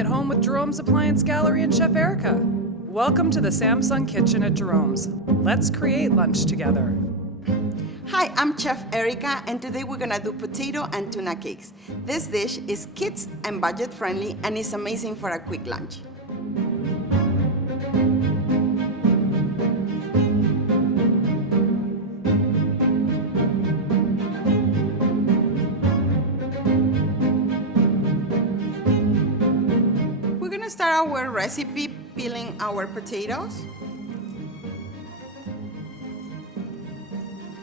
at home with Jerome's Appliance Gallery and Chef Erica. Welcome to the Samsung Kitchen at Jerome's. Let's create lunch together. Hi, I'm Chef Erica, and today we're gonna do potato and tuna cakes. This dish is kids and budget friendly and is amazing for a quick lunch. We're gonna start our recipe peeling our potatoes.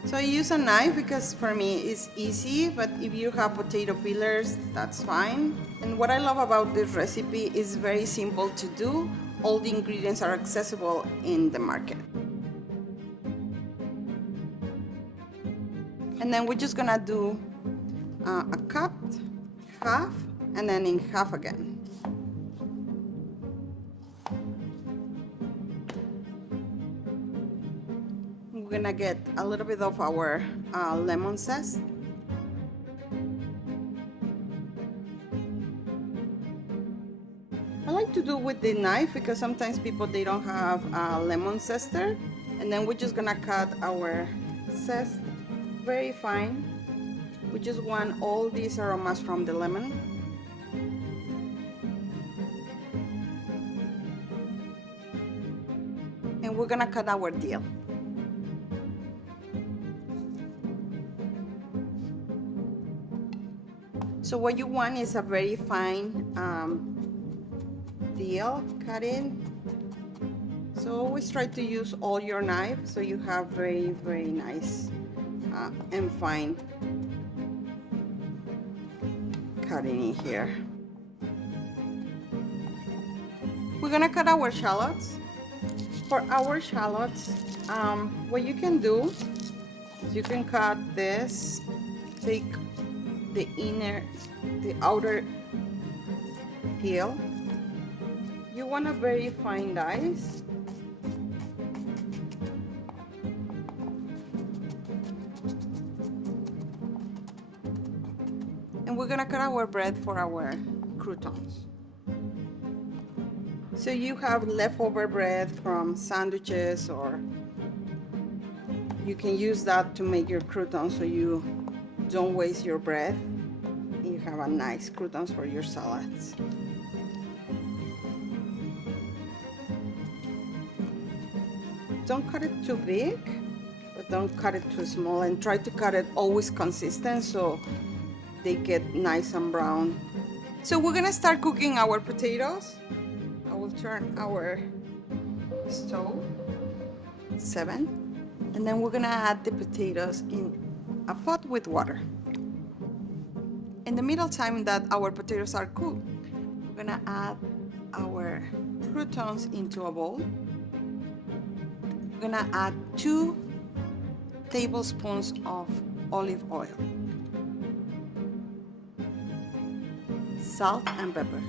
So I use a knife because for me it's easy, but if you have potato peelers, that's fine. And what I love about this recipe is very simple to do. All the ingredients are accessible in the market. And then we're just gonna do a cut, half, and then in half again. We're gonna get a little bit of our lemon zest. I like to do with the knife because sometimes people they don't have a lemon zester, and then we're just gonna cut our zest very fine. We just want all these aromas from the lemon. And we're gonna cut our dill. So what you want is a very fine dill cut in. So always try to use all your knife so you have very, very nice and fine cutting in here. We're gonna cut our shallots. For our shallots, what you can do is you can cut this, take the outer peel. You want a very fine dice. And we're gonna cut our bread for our croutons. So you have leftover bread from sandwiches, or you can use that to make your croutons so you don't waste your bread. You have a nice croutons for your salads. Don't cut it too big, but don't cut it too small, and try to cut it always consistent so they get nice and brown. So we're gonna start cooking our potatoes. I will turn our stove 7, and then we're gonna add the potatoes in a pot with water. In the middle time that our potatoes are cooked, we're gonna add our croutons into a bowl. We're gonna add 2 tablespoons of olive oil, salt and pepper.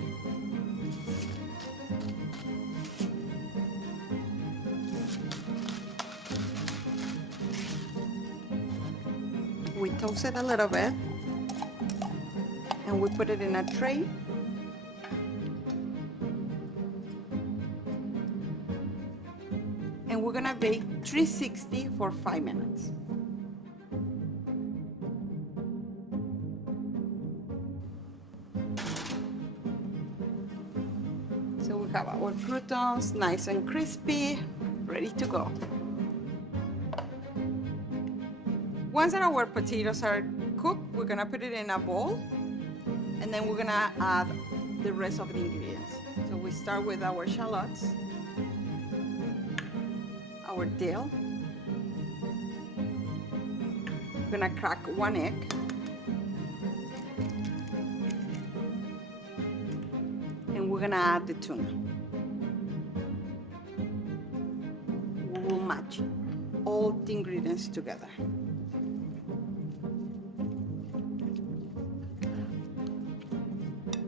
We toast it a little bit and we put it in a tray. And we're gonna bake 360 for 5 minutes. So we have our croutons nice and crispy, ready to go. Once that our potatoes are cooked, we're gonna put it in a bowl, and then we're gonna add the rest of the ingredients. So we start with our shallots, our dill. We're gonna crack 1 egg. And we're gonna add the tuna. We will match all the ingredients together.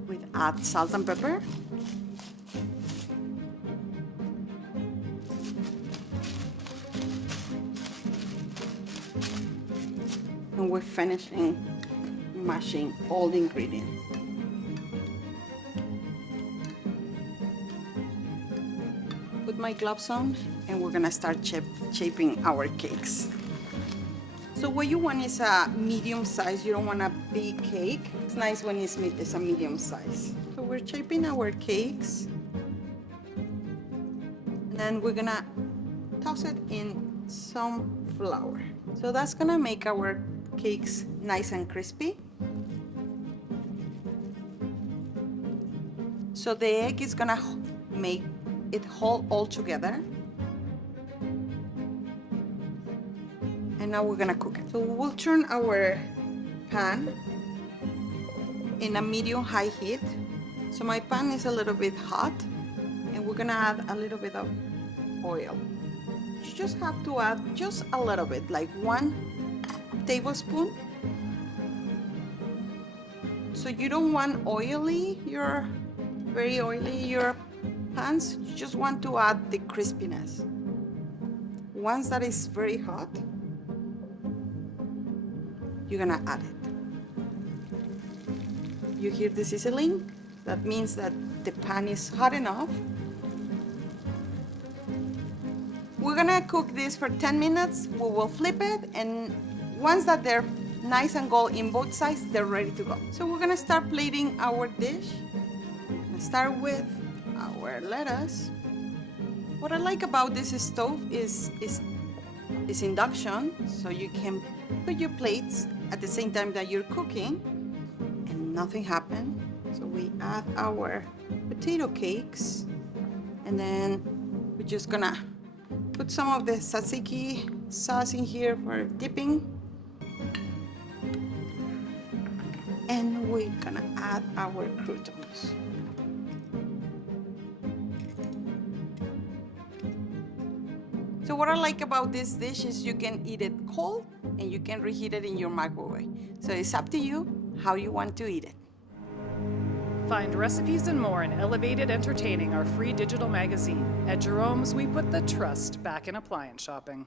We add salt and pepper. And we're finishing mashing all the ingredients. my gloves on and we're gonna start shaping our cakes. So what you want is a medium size. You don't want a big cake. It's nice when it's a medium size. So we're shaping our cakes. And then we're gonna toss it in some flour. So that's gonna make our cakes nice and crispy. So the egg is gonna make it hold all together. And now we're gonna cook it. So we'll turn our pan in a medium-high heat. So my pan is a little bit hot, and we're gonna add a little bit of oil. You just have to add just a little bit, like 1 tablespoon. So you don't want very oily your pans. You just want to add the crispiness. Once that is very hot, you're gonna add it. You hear the sizzling? That means that the pan is hot enough. We're gonna cook this for 10 minutes. We will flip it, and once that they're nice and gold in both sides, they're ready to go. So we're gonna start plating our dish. We're gonna start with our lettuce. What I like about this stove is induction, so you can put your plates at the same time that you're cooking and nothing happened. So we add our potato cakes, and then we're just gonna put some of the tzatziki sauce in here for dipping. And we're gonna add our croutons. So what I like about this dish is you can eat it cold and you can reheat it in your microwave. So it's up to you how you want to eat it. Find recipes and more in Elevated Entertaining, our free digital magazine. At Jerome's, we put the trust back in appliance shopping.